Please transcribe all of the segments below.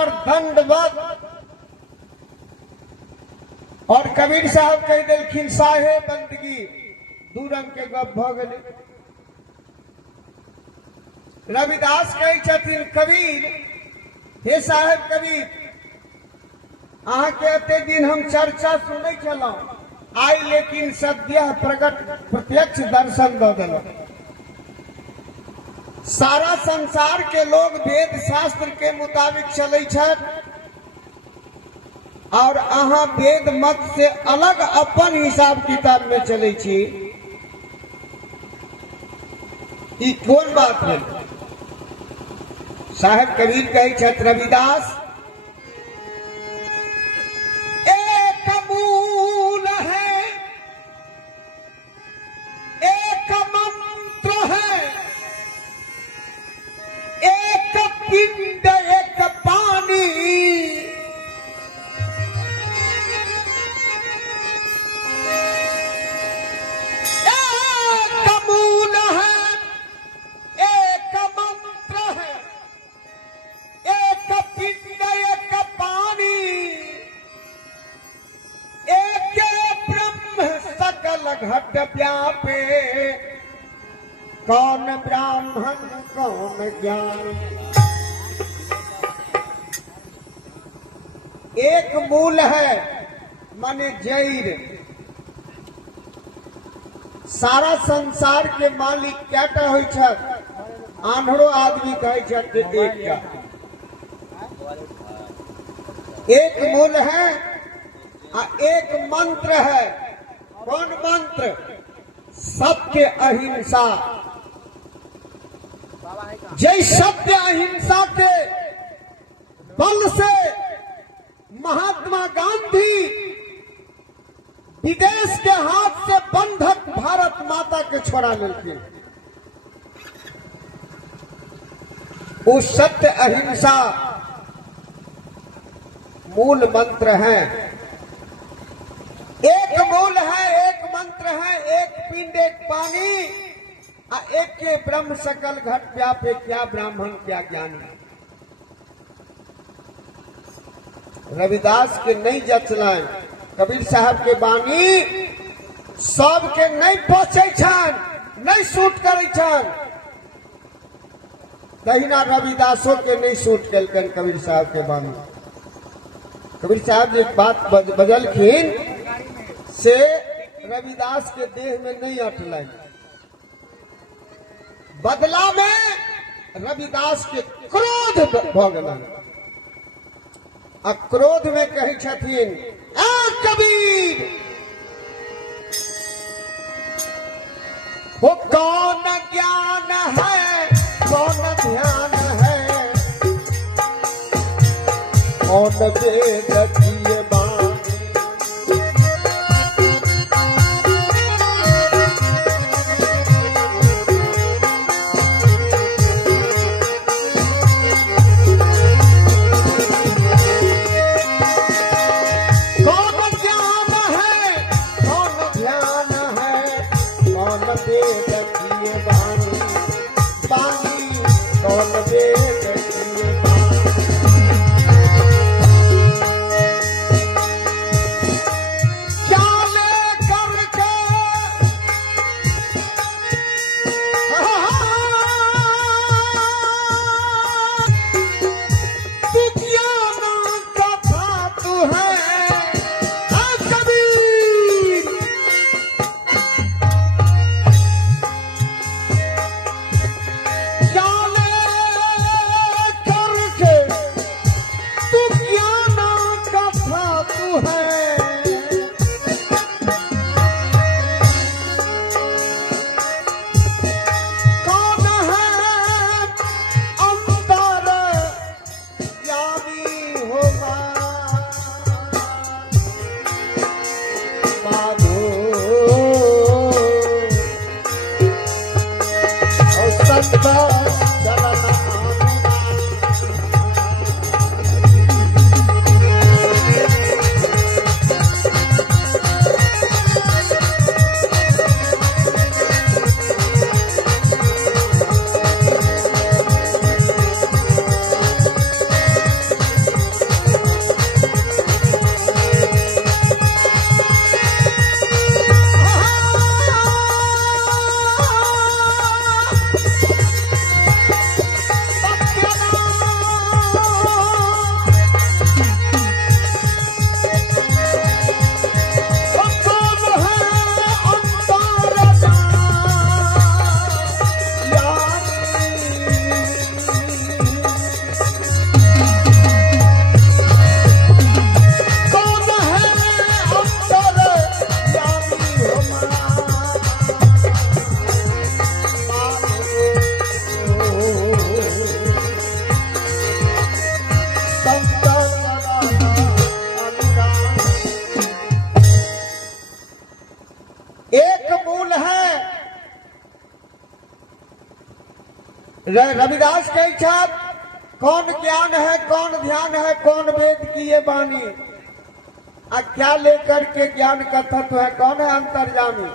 नमस्कार दंडवत। और कबीर साहब कह दिलखिन साहे बंदगी दू रंग के गप भ गए। रविदास कहे छथिन कबीर, हे साहेब कबीर, अहाँ के एते दिन हम चर्चा सुनै छलहुँ, आई लेकिन सद्य प्रकट प्रत्यक्ष दर्शन द देलक। सारा संसार के लोग वेद शास्त्र के मुताबिक चलै छथि और अहाँ वेद मत से अलग अपन हिसाब किताब में चलै छी। ई कोन बात है? साहेब कबीर कहे छथि रविदास, एक मूल है, एक मंत्र है, एक पिंड एक पानी, एक मूल है, एक मंत्र है, एक पिंड एक पानी, एक ब्रह्म सकल घट व्यापे, कौन ब्राह्मण कौन ज्ञानी। एक मूल है माने जैर। सारा संसार के मालिक क्या होइ छथि? आन्हरो आदमी कहे छथि एकटा। एक मूल है आ एक मंत्र है। कौन मंत्र? सत्य अहिंसा। जय सत्य अहिंसा के बल से महात्मा गांधी विदेश के हाथ से बंधक भारत माता के छोड़ा लेलखिन। उस सत्य अहिंसा मूल मंत्र है। एक मूल है, एक मंत्र है, एक पिंड एक पानी, एक के ब्रह्म सकल घट व्यापे, क्या ब्राह्मण क्या ज्ञानी। रविदास के नहीं जचलन, कबीर साहब के बानी सबके नहीं पहुंचे छन, नहीं सूट करे छन। तहिना रविदासों के नहीं सूट कलकन कबीर साहब के बानी। कबीर साहब एक बात बदलखिन से रविदास के देह में नहीं अटलन। बदला में रविदास के क्रोध भ गेलन। आ क्रोध में कहे छथिन, कबीर वो कौन ज्ञान है, कौन ध्यान है, कौन वेद किए बानी। रविदास कही छात कौन ज्ञान है, कौन ध्यान है, कौन वेद की ये बानी, क्या लेकर के ज्ञान का तत्व है, कौन है अंतर्यामी।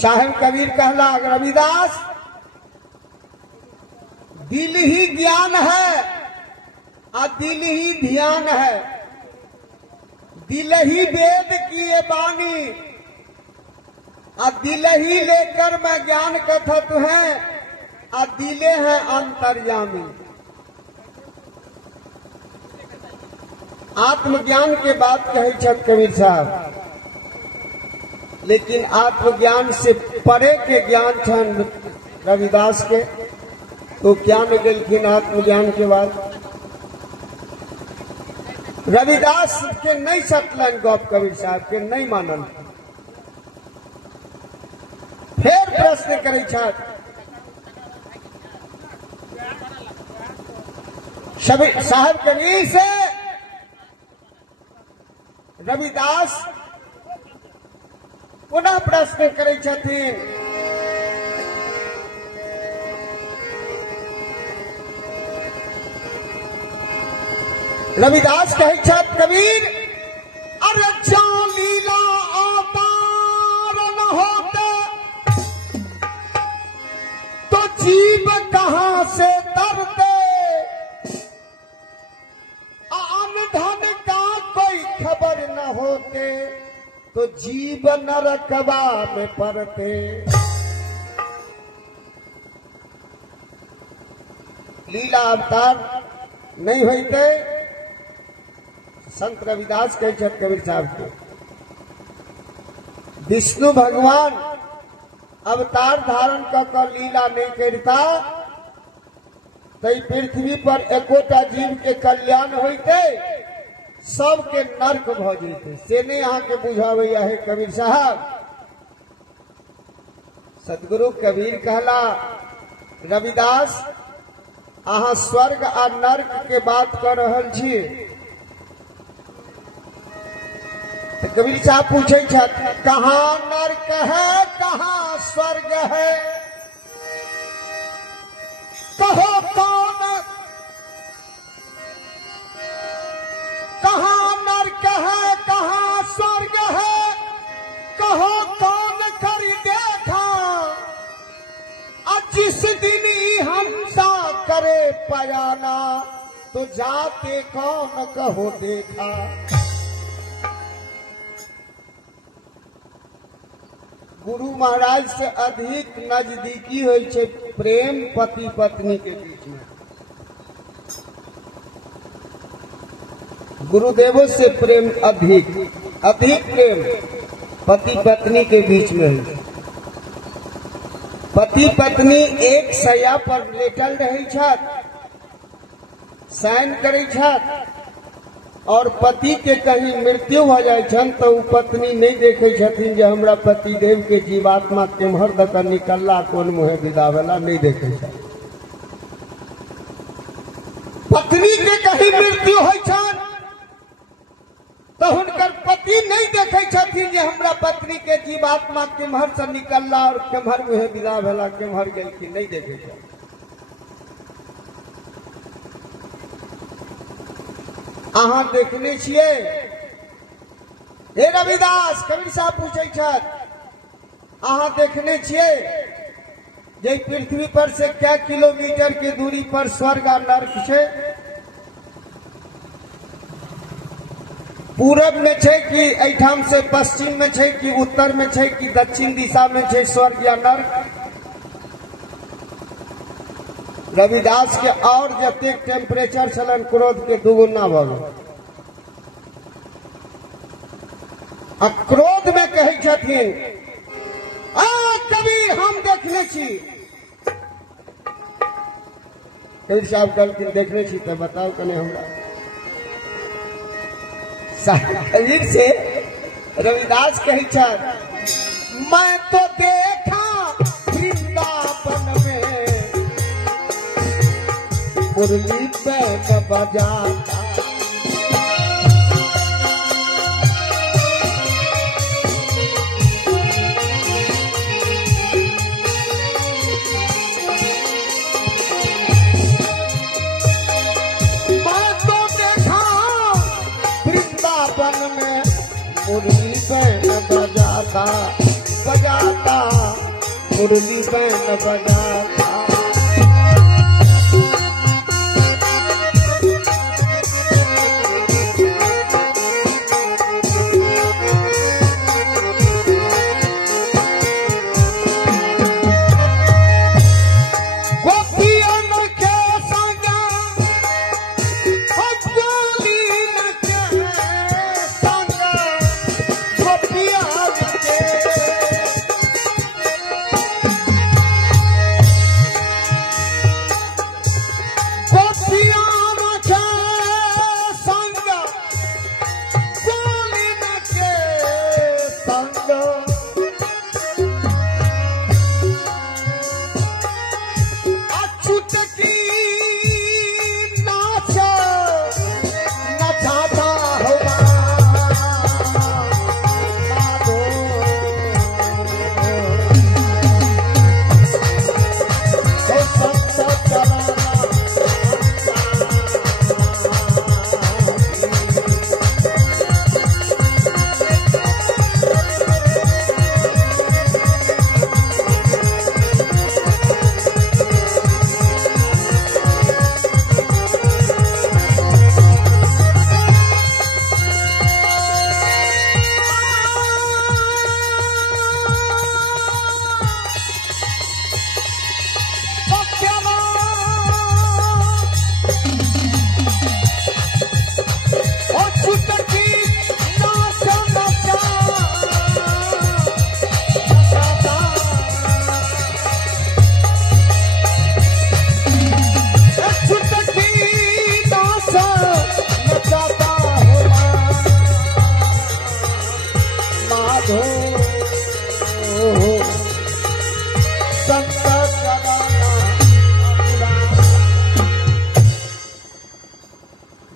साहेब कबीर कहला रविदास दिल ही ज्ञान है और दिल ही ध्यान है, दिल ही वेद की ये बानी और दिल ही लेकर मैं ज्ञान का तत्व है और दिले हैं अंतर्यामी। आत्मज्ञान के बात कहे छत कबीर साहब, लेकिन आत्मज्ञान से परे के ज्ञान छन रविदास के, तो क्या न गलखिन आत्मज्ञान के बाद। रविदास के नहीं सटलन गौप कबीर साहब के नहीं मानल। फिर प्रश्न करे छत साहब कबीर से रविदास पुनः प्रश्न करे छथिन, रविदास कहे छत कबीर अरे जा लीला अवतार न होते तो जीव कहां से तरते, अन्न धन का कोई खबर न होते तो जीव नरकवा में पड़ते। लीला अवतार नहीं होते संत रविदास कहे छत कबीर साहब को, विष्णु भगवान अवतार धारण कर लीला नहीं करता तो पृथ्वी पर एकोटा जीव के कल्याण होते, सबके नर्क भ जते से नहीं यहाँ के बुझावे है कबीर साहब। सदगुरु कबीर कहला रविदास अहाँ स्वर्ग आ नर्क के बात कर रहल छी, तो कबीर साहब पूछे कहाँ नर्क है कहाँ स्वर्ग है, कहो कौन कहाँ नर्क है कहाँ स्वर्ग है, कहो कौन कर देखा आज जिस दिन ही हमसा करे पयाना तो जाते कौन कहो देखा। गुरु महाराज से अधिक नजदीकी हो प्रेम पति पत्नी के बीच में, गुरुदेवों से प्रेम अधिक प्रेम पति पत्नी के बीच में है। पति पत्नी एक सया पर लेटल रहे छत, शयन करे छत, और पति के कहीं मृत्यु हो जाए छन तो पत्नी नहीं देखे छथिन जे हमरा पति देव के जीवात्मा केम्हर दक निकलला कौन मुहे विदा भेला, नहीं देखे छन। पत्नी के कहीं मृत्यु हो छन तो हुनकर पति नहीं देखे छथिन जे हमरा पत्नी के जीवात्मा केम्हर से निकलला और केम्हर मुहे विदा भेला, केम्हर गेलखिन, नहीं देखे छन। अहाँ देखने छिए हे रविदास कबीर साहब पूछे छत, अहाँ देखने छिए जे पृथ्वी पर से क्या किलोमीटर के दूरी पर स्वर्ग और नर्क छे, पूरब में छे कि एठाम से पश्चिम में छे कि उत्तर में छे कि दक्षिण दिशा में छे स्वर्ग या नर्क। रविदास के और जते टेम्परेचर चलन क्रोध के दुगुना भ गेल। क्रोध में कहे छथिन कबीर हम देखने छी, कबीर साहब कहलखिन देखने छी तो बताओ कने हमरा। कबीर से रविदास कहे छथ मैं तो देखा वृंदावन में मुरली पे बजाता, मुरली बैंड बजाता।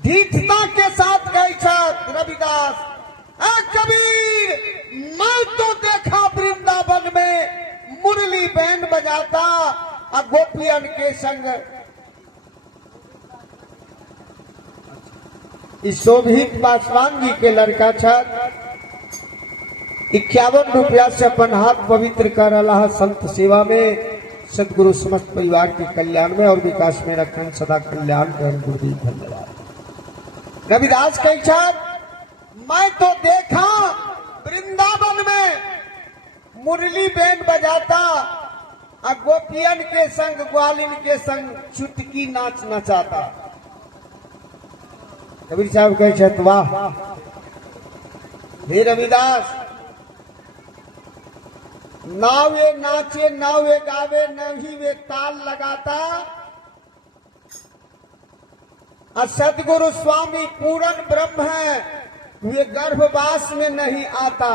धीठता के साथ गई रविदास, कबीर मैं तो देखा वृंदावन में मुरली बैंड बजाता और गोपियन के संग इस शोभित पासवान जी के लड़का छत 51 रुपया से अपन हाथ पवित्र कर रहा संत सेवा में सदगुरु समस्त परिवार के कल्याण में और विकास में रखन सदा कल्याण कर गुरुदेव धन्यवाद। रविदास के छत मैं तो देखा वृंदावन में मुरली बैंड बजाता और गोपियन के संग ग्वालिन के संग चुटकी नाच नचाता। कबीर साहब कहे छत वाह हे रविदास, नावे नाचे नावे गावे नहीं वे ताल लगाता, और सदगुरु स्वामी पूर्ण ब्रह्म है वे गर्भवास में नहीं आता।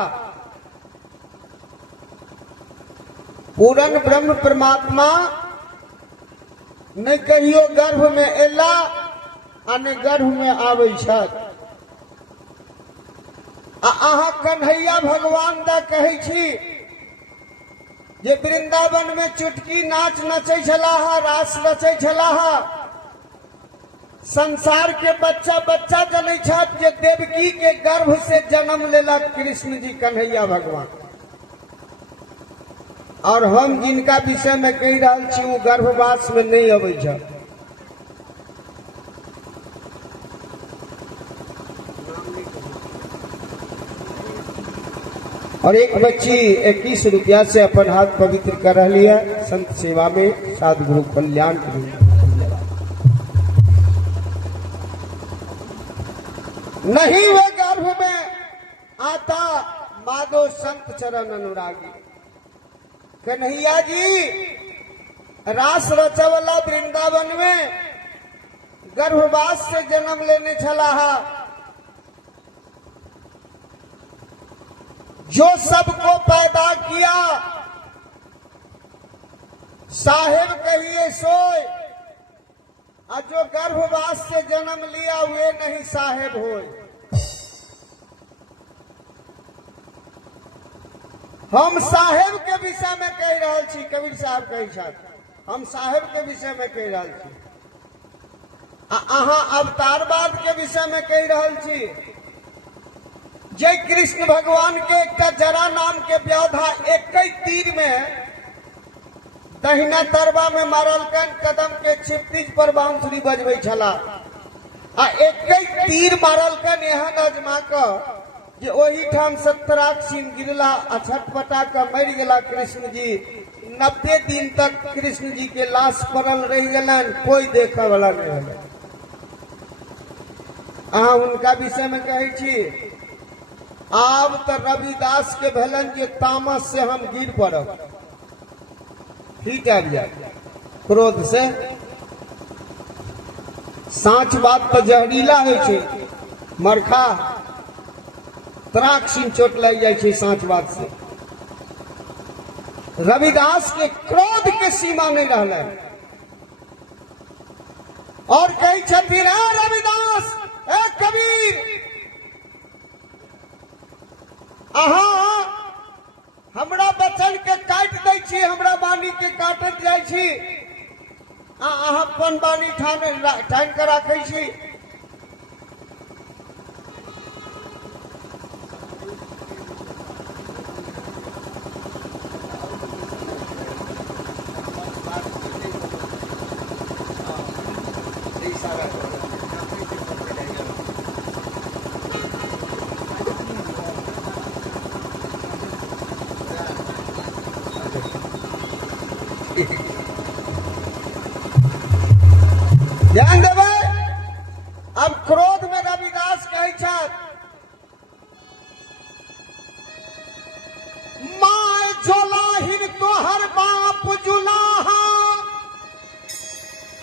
पूर्ण ब्रह्म परमात्मा न कहियो गर्भ में एला आ न गर्भ में आवे छत। अहाँ कन्हैया भगवान दा कहै छी जे वृंदावन में चुटकी नाच नचै छलाह, रास रचै छलाह, संसार के बच्चा बच्चा जनै छथि जे देवकी के गर्भ से जन्म लेलक कृष्ण जी कन्हैया भगवान। और हम जिनका विषय में कह रहा छी वो गर्भवास में नहीं अबै छ। और एक बच्ची 21 रुपया से अपन हाथ पवित्र कर रही है संत सेवा में साधु गुरु कल्याण के लिए। नहीं वे गर्भ में आता माधो संत चरण अनुरागी। कन्हैया जी रास रचवला वृंदावन में गर्भवास से जन्म लेने छलाहा। जो सबको पैदा किया साहेब कहिए सोए, और जो गर्भवास से जन्म लिया हुए नहीं साहेब होए। हम साहेब के विषय में कह रहा छी, कबीर साहब कही छथि हम साहेब के विषय में कह रहा छी, अहाँ अवतारवाद के विषय में कह रहा छी। जय कृष्ण भगवान के एक जरा नाम के व्याधा एक तीर में दहिना तरबा में मारलकन, कदम के छिपटीज पर बांसुरी बजबै छला आ एक तीर मारलकन एहन अजमा क जे ओही ठाम 70 सीन गिरला आ छटपटा क मर गेला कृष्ण जी। 90 दिन तक कृष्ण जी के लाश पड़ल रह गलन, कोई देखे वाला नहीं रहल। अहाँ उनका विषय में कहे छी, आब तो रविदास के भेलन जे तामस से हम गिर पड़ब, ठीक है भैया, क्रोध से। साँच बात तो जहरीला है छे, मरखा तराक सिंह चोट लग जाए छे साँच बात से। रविदास के क्रोध के सीमा नहीं रहले और कही छथिन, रविदास, कबीर, अहाँ हमरा बचन के काट दै छी, हमरा बानी के काटत जाइ छी, अहाँ अपन बानी ठान के राखै छी। ध्यान देवे, अब क्रोध में रविदास कहे छत, माय जोलाहिन तोहर बाप जुलाहा,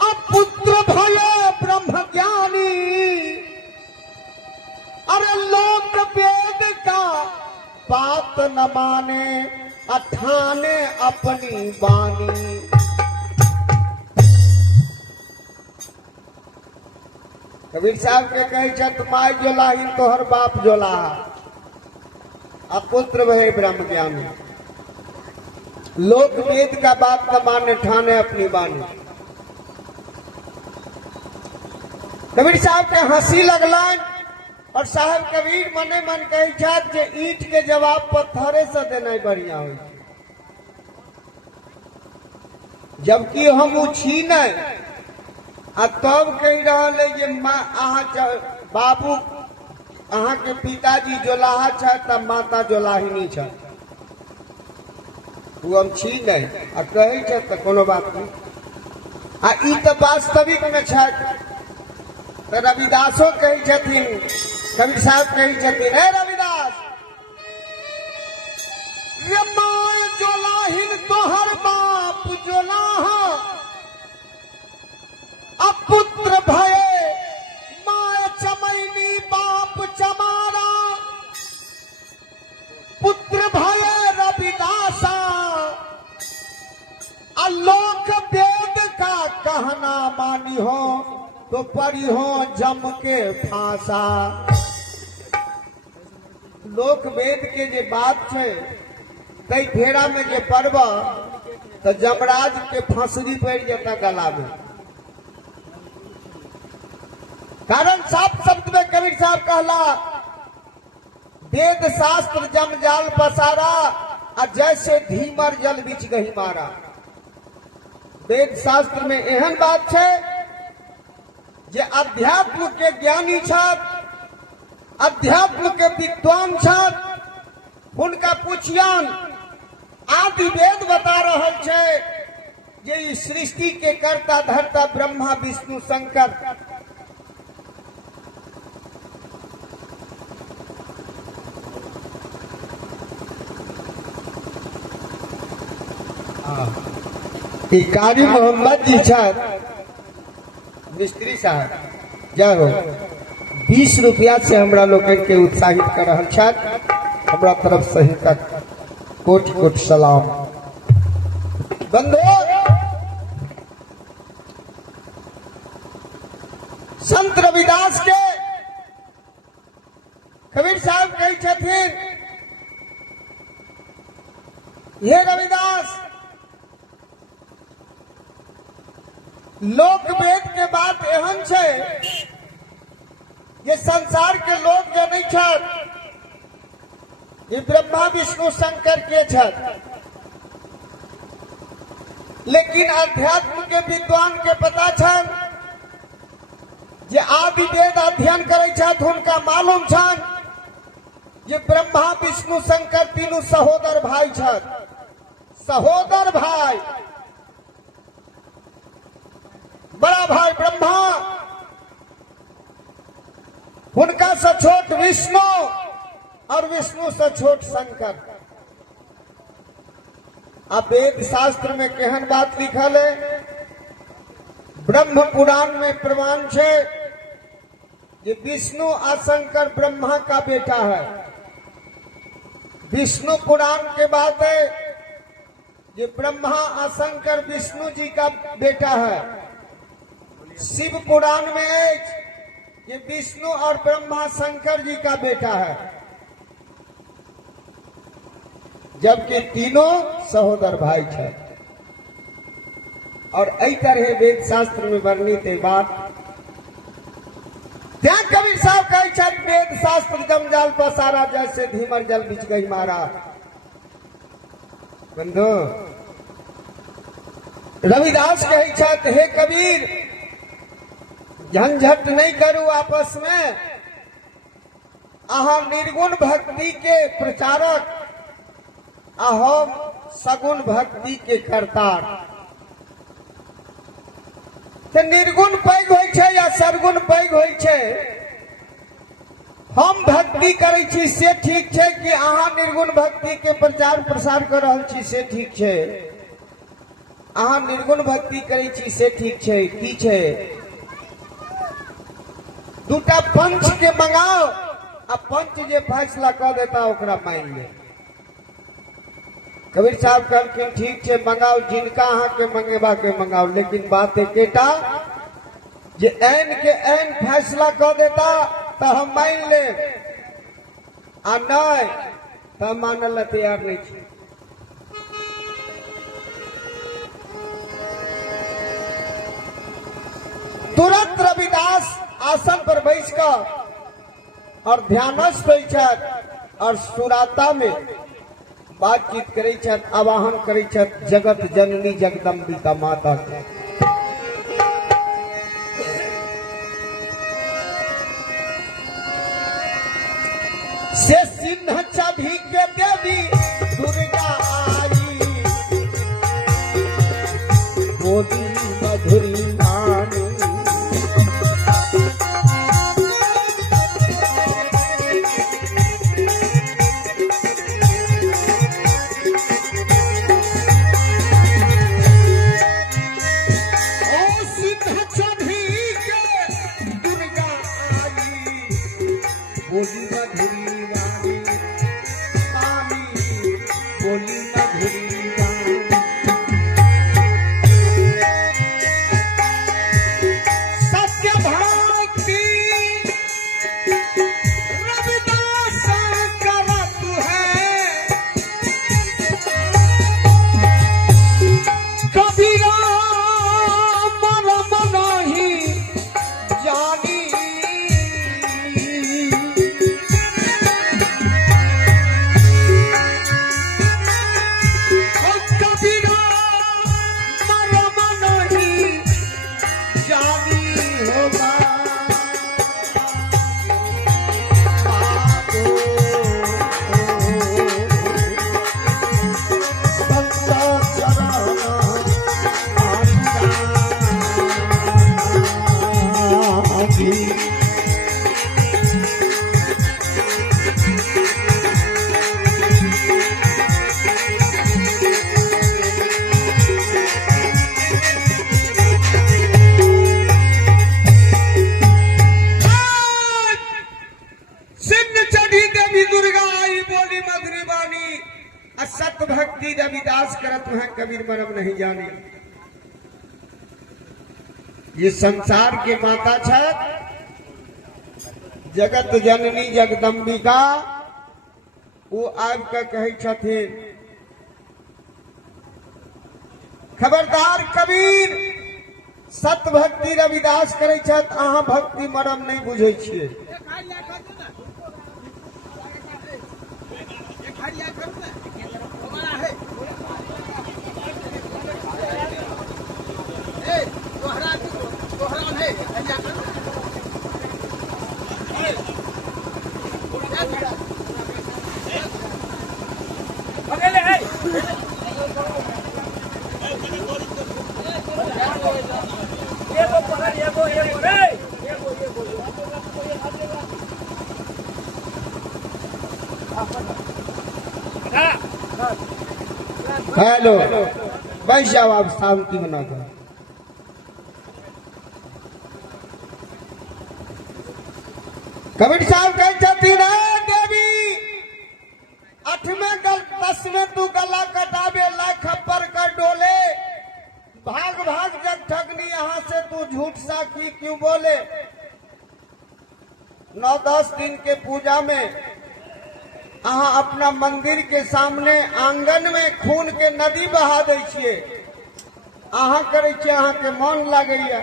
अब पुत्र भये ब्रह्म ज्ञानी, अरे लोक वेद का बात न माने, अठाने अपनी बानी। कबीर साहब के कहे छत, माय जोलाहिन तोहर बाप जोलाहा, अब पुत्र भये ब्रह्म ज्ञानी, लोक वेद का बात न माने, ठाने अपनी बानी। कबीर साहब के हंसी लगलन और साहब कबीर मने मन कहे छत जे ईंट के जवाब पत्थरे से देना बढ़िया हो, जबकि हम उ छीने आ तब कही रहा जे बाबू अहाँ के पिताजी जोलाहा छ तब माता जोलाहिनी छ, वो हम छी नहीं आ कहे छ तो कोनो बात नहीं। आ ई तो वास्तविक में छ। तो रविदासो कही छथिन, कबीर साहब कही छथिन, हे रविदास, माय जोलाहिन तोहर बाप जोलाहा, अब पुत्र भये माय चमैनी बाप चमारा, पुत्र भये रविदासा, आलोक वेद का कहना मानी हो, तो पड़ी हो जम के फांसा। लोक वेद के जे बात है, कई फेरा में जे पड़ब तो जमराज के फांसरी पड़ जाता गला में। कारण साफ शब्द में कबीर साहब कहला, वेद शास्त्र जमजाल पसारा, आ जैसे धीमर जल बिच गही मारा। वेद शास्त्र में एहन बात है जे अध्यात्म के ज्ञानी छथ, अध्यात्म के विद्वान छथ, उनका पूछियन, आदि वेद बता रहल छे जे इस सृष्टि के कर्ता धर्ता ब्रह्मा विष्णु शंकर, कारी मोहम्मद जी छथ, मिस्त्री साहब जय हो, 20 रुपया से हमरा लोग के उत्साहित कर रहा छथ। हमरा तरफ से तक कोटि कोटि सलाम। बंधु, संत रविदास के कबीर साहब कही छथिन, हे रविदास, लोक वेद के बात एहन छे ये संसार के लोग जनै छथ, ये ब्रह्मा विष्णु शंकर के छथ। लेकिन अध्यात्म के विद्वान के पता छन जे आदि वेद अध्ययन करे छथि हुनका मालूम छन जे ब्रह्मा विष्णु शंकर तीनों सहोदर भाई छथि। सहोदर भाई, बड़ा भाई ब्रह्मा, हुनका से छोट विष्णु और विष्णु से छोट शंकर। अब वेद शास्त्र में केहन बात लिखल है, ब्रह्म पुराण में प्रमाण है कि विष्णु और शंकर ब्रह्मा का बेटा है। विष्णु पुराण के बात है कि ब्रह्मा और शंकर विष्णु जी का बेटा है। शिव पुराण में है कि विष्णु और ब्रह्मा शंकर जी का बेटा है, जबकि तीनों सहोदर भाई थे। और ऐ तरह वेद शास्त्र में वर्णित है बात। त्या कबीर साहब कहे छत वेद शास्त्र जमजाल पसारा, जैसे धीमर जल बिच गई मारा। बंधु रविदास कहे छत, हे कबीर झंझट नहीं करू आपस में, अहाँ निर्गुण भक्ति के प्रचारक, हम सगुण भक्ति के करतार। तो निर्गुण पैघ होइ छै या सरगुण पैघ होइ छै, हम भक्ति करै छी से ठीक छै कि अहाँ निर्गुण भक्ति के प्रचार प्रसार कर रहल छी से ठीक छै? अहाँ निर्गुण भक्ति करै छी से ठीक छै की छै? दूटा पंच के मंगाओ, आ पंच जे फैसला कर देता ओकरा मान ले। कबीर साहब कहलखिन ठीक है मंगाओ, जिनका अहाँ के मंगेबा के मंगाओ, लेकिन बात एकेटा जे ऐन के ऐन फैसला कर देता तो हम मान ले, आ नहीं तो हम मानल ला तैयार नहीं छे। तुरंत रविदास आसन पर बैठ कर और ध्यानस्थ होइ छथि और सुराता में बातचीत करे छथि, आवाहन करे छथि जगत जननी जगदम्बिका माता के। से सिंह छवि के देवी दुर्गा आई, बोली मधुरी वाणी, बोली मधुरी वाणी, वाणी बोली मधुरी वाणी। सत्य भक्ति रविदास करत है, कबीरा मरम नहीं जानी, सत्य भक्ति रविदास करत है, कबीर मरम नहीं जानी। ये संसार के माता छत, जगत जननी जगदम्बिका, वो आब के कहे छथिन खबरदार कबीर, सत्य भक्ति रविदास करे छत, अहाँ भक्ति मरम नहीं बुझे छिए। हेलो भाई साहब, आप शांति बनाकर कबीर साहब कहती ना देवी 8वें 10वें तू गला कटावे ला खप्पर कर डोले, भाग भाग जग ठगनी यहाँ से तू झूठ साखी क्यों बोले। 9-10 दिन के पूजा में अहाँ अपना मंदिर के सामने आंगन में खून के नदी बहा दै छियै, अहाँ करे छियै, अहाँ के मन लागैया।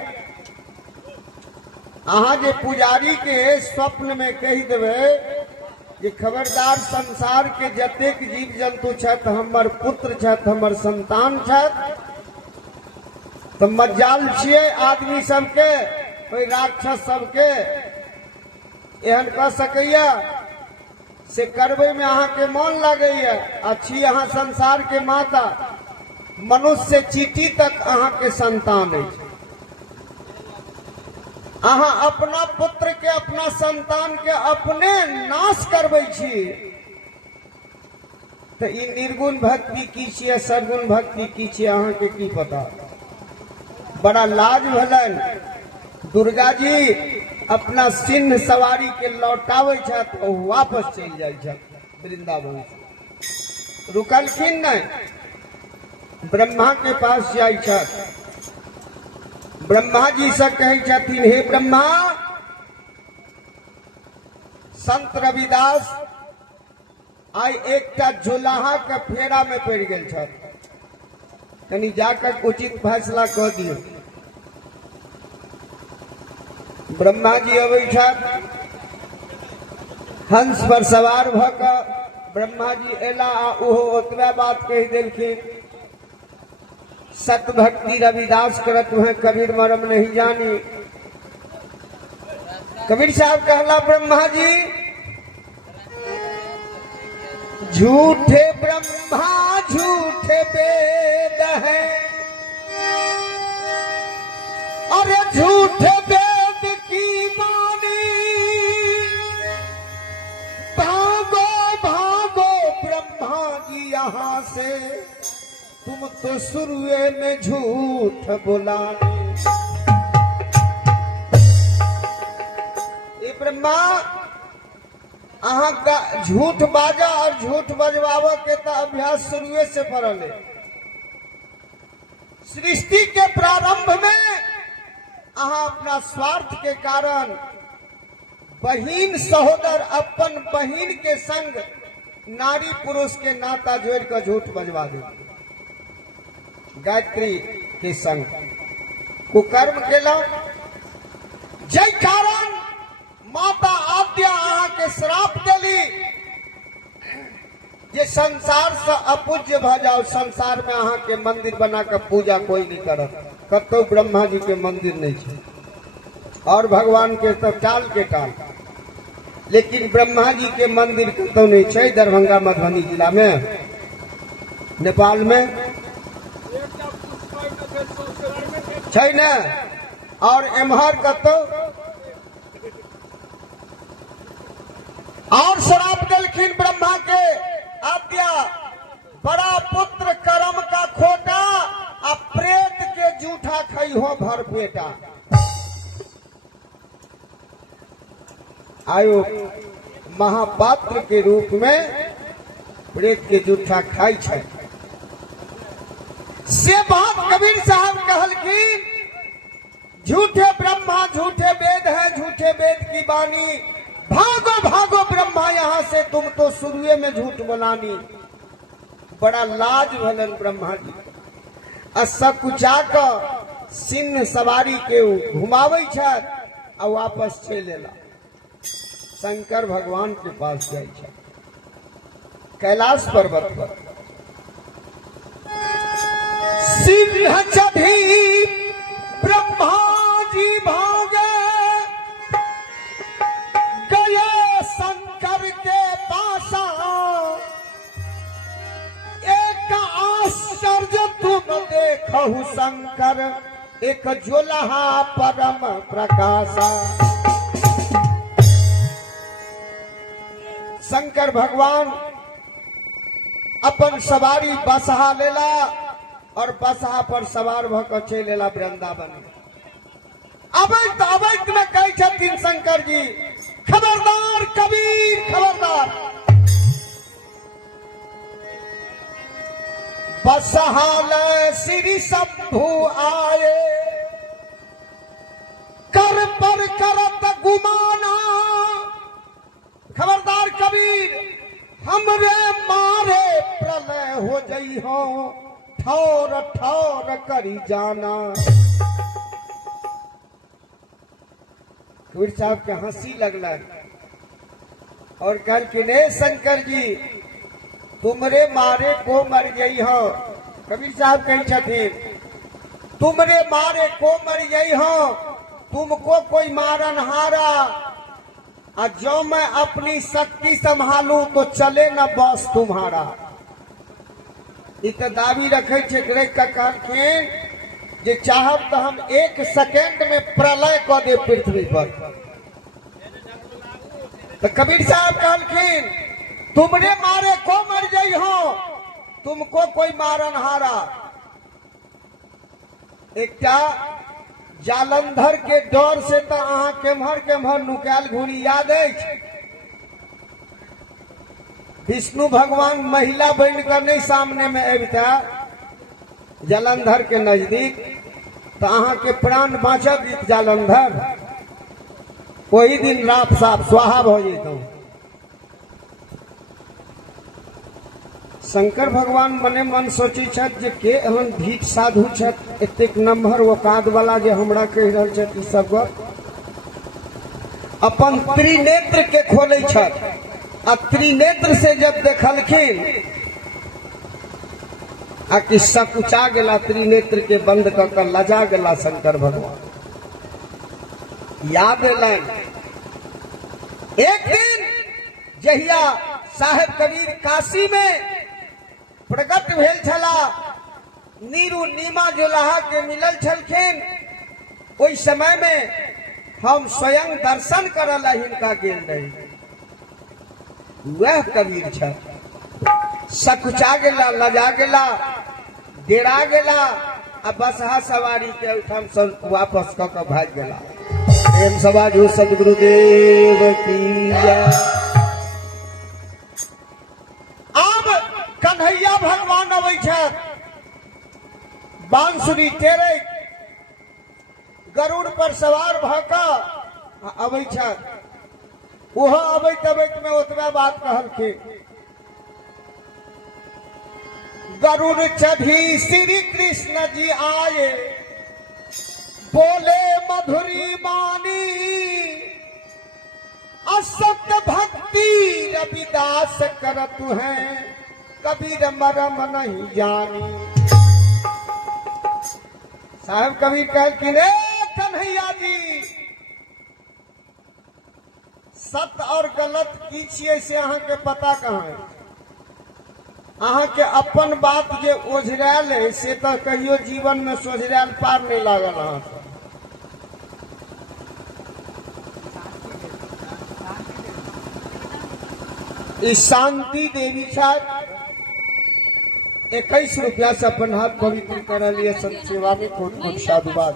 अहाँ जे पुजारी के स्वप्न में कही देवे कि खबरदार संसार के जतेक जीव जंतु छथि हमर पुत्र छथि, हमर संतान छथि, तो मज्जाल छियै आदमी सबके, कोई राक्षस सबके एहन कह सकैया से करबे में अहाँ के मन लगैया। अच्छी अहाँ संसार के माता, मनुष्य से चीटी तक अहाँ के संतान है। अहाँ अपना पुत्र के, अपना संतान के अपने नाश करबै छी, तो ई निर्गुण भक्ति की छियै, सरगुण भक्ति की छियै, अहाँ के की पता। बड़ा लाज भलन दुर्गा जी अपना सिंह सवारी के लौटावे छथि और वापस चल जाए छथि वृंदावन से। रुकलखिन नहीं, ब्रह्मा के पास जाए छथि। ब्रह्मा जी से कहे छथिन, हे ब्रह्मा, संत रविदास आई एकटा जुलाहा के फेरा में पड़ गेल छथि, कनी जाकर उचित फैसला कह दियो। ब्रह्मा जी अबै छथि, हंस पर सवार भ कऽ ब्रह्मा जी एला आ ओहो ओतबे बात कहि देलखिन, सत भक्ति रविदास करत हैं कबीर मरम नहीं जानी। कबीर साहब कहला ब्रह्मा जी, झूठे ब्रह्मा झूठे वेद है, अरे झूठे वेद की बानी, भागो भागो ब्रह्मा जी यहाँ से, तुम तो शुरुए में झूठ बोलाने। ये ब्रह्मा अहाँ का झूठ बाजा और झूठ बजवावा के तो अभ्यास शुरुए से पड़ल है। सृष्टि के प्रारंभ में अहाँ अपना स्वार्थ के कारण बहिन सहोदर अपन बहिन के संग नारी पुरुष के नाता जोड़ कर झूठ बजवा दे, गायत्री के संग कुकर्म केला, जय कारण माता आद्या अहाँ के श्राप देली जे संसार से अपूज्य भ जाओ। संसार में अहाँ के मंदिर बना कर पूजा कोई नहीं करत, कतो ब्रह्मा जी के मंदिर नहीं है और भगवान के तो टाल के टाल, लेकिन ब्रह्मा जी के मंदिर कतो नहीं है। दरभंगा मधुबनी जिला में, नेपाल में छै न, और एम्हर कतो और श्राप देलखिन ब्रह्मा के आद्या, बड़ा पुत्र कर्म का खोटा, आ प्रेत के जूठा खाई हो भर पेटा। आयो महापात्र के रूप में प्रेत के जूठा खाई छै। से बात कबीर साहब कहलखिन, झूठे ब्रह्मा झूठे वेद है, झूठे वेद की बानी, भागो भागो ब्रह्मा यहाँ से, तुम तो शुरुए में झूठ बोलानी। बड़ा लाज भलन ब्रह्मा जी, असकुचा क सिंह सवारी के घुमावे छथि आ वापस चल एला। शंकर भगवान के पास जाए छथि कैलाश पर्वत पर। सिंह चढ़ी ब्रह्मा जी भागे गए शंकर के पासा, एक आश्चर्य तुम देखहु शंकर, एक ज्वलहा परम प्रकाशा। शंकर भगवान अपन सवारी बसहा लेला और बसहा पर सवार भकर चलेला वृंदावन। अवैध में कहे छथिन शंकर जी, खबरदार कबीर खबरदार, बसहाल श्री शंभु आए, कर पर करत गुमाना। खबरदार कबीर, हमरे मारे प्रलय हो जई हो, ठौर ठौर करी जाना। कबीर साहब के हंसी लगला और कल कि ने शंकर जी तुमरे मारे को मर गई हो। कबीर साहब कही छथिन, तुमरे मारे को मर गई हो, तुमको कोई मारन हारा, और जो मैं अपनी शक्ति संभालू तो चले न बस तुम्हारा। इत दावी रखे कहलखिन जे चाहब तो हम 1 सेकेंड में प्रलय कर दे पृथ्वी पर। तो कबीर साहब कहलखिन, तुमरे मारे को मर गई हो, तुमको कोई मारन हारा। एकटा जालंधर के डर से तो अहाँ केम्हर नुकायल घूरी याद है। विष्णु भगवान महिला बनकर नहीं सामने में अबता जालंधर के नजदीक, तो अहाँ के प्राण बाँचब जालंधर, वही दिन रात साफ स्वाहा हो जेतौ। शंकर भगवान मने मन सोची छत जे के एहन भीख साधु छत, एतेक नम्हर औकात वाला जे हमरा कहि रहल छत ई सब गप। अपन त्रिनेत्र के खोले छत, आ त्रिनेत्र से जब देखलखिन आ कि सकुचा गेला, त्रिनेत्र के बंद क के लजा गेला शंकर भगवान। याद एलन एक दिन जहिया साहेब कबीर काशी में प्रकट भेल छला, नीरू नीमा जुलाहा के मिलल छलखिन, ओई समय में हम स्वयं दर्शन करला हिनका गेल रही। वह कबीर छ, सकुचा गेला, लजा गेला, डेरा गेला, आ बसहा सवारी के उठम सब वापस क के भाग गेला। प्रेम सबाजू सदगुरुदेव की जय। कन्हैया भगवान अबै छथि, बांसुरी टेरे गरुड़ पर सवार भ कऽ अबै छथि। ओहो अबैत अबैत में ओतबे बात कहलखिन, गरुड़ चढ़ी श्री कृष्ण जी आए, बोले मधुरी बानी, असत भक्ति रविदास करत हैं, कबीर मरम नहीं जानी। साहब कबीर कहलखिन, कन्हैया जी, सत्य और गलत की छियै से अहाँ के पता कहाँ है? अहाँ के अपन बात जे ओझरायल है से तो कहियो जीवन में सोझरायल पार नहीं लागल। अहाँ इस शांति देवी छथि, 21 रुपया से अपन हाथ पवित्र कर लिए संत सेवा में कोट कोट साधुवाद।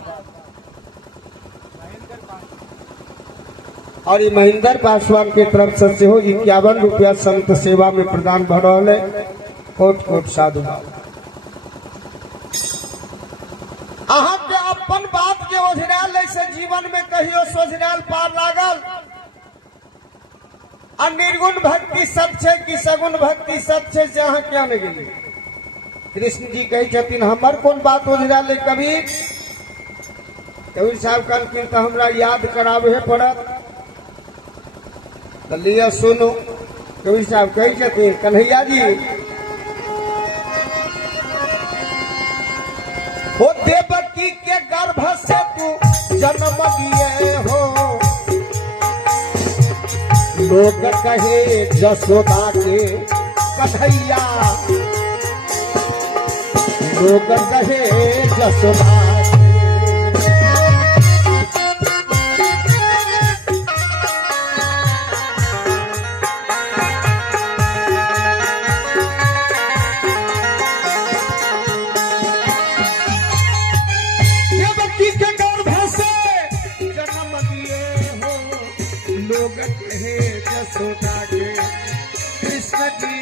और ये महेंद्र पासवान के तरफ से हो 51 रुपया संत सेवा में प्रदान भ रहा है, कोट कोट साधुवाद। अहाँ के अपन बात के ओझरायल से जीवन में कहियो सोझरायल पार लागल। निर्गुण भक्ति सत्य कि सगुण भक्ति सत्य से अहाँ क्या नहीं गेली। कृष्ण जी कही छथिन, हमर कौन बात ओझरायल कबीर? कबीर साहब कहलखिन, तो हमरा याद कराबे पड़त। तो लिया सुनो, कबीर साहब कही छथिन, कन्हैया जी, वो देवकी के गर्भ गर्भ से तू जन्म लिए हो। लोग कहे जसोदा के कन्हैया, लोग कहे जसोदा कृष्ण जी,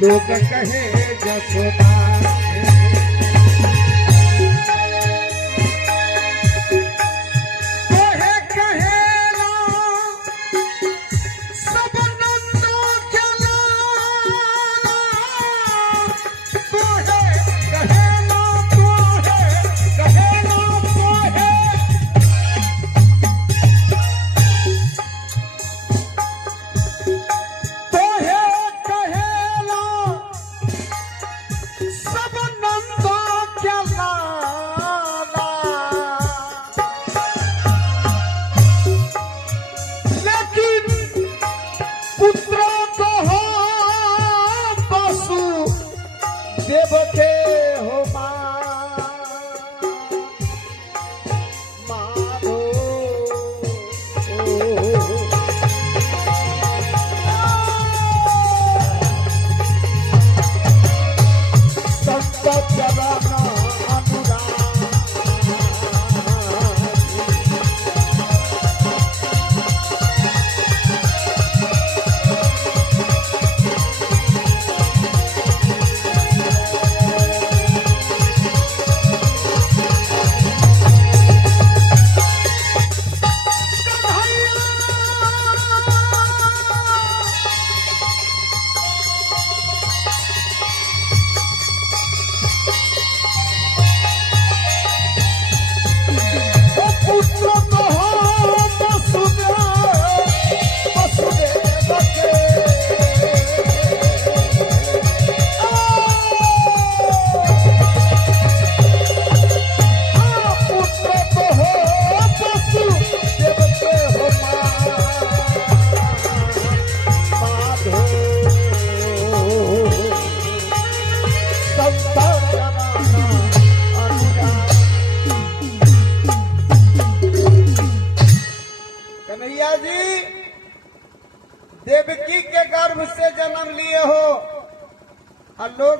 लोग कहे जसोदा। देवते हो माधो, संत चरण अनुराग। कन्हैया जी, देवकी के गर्भ से जन्म लिए हो और लोग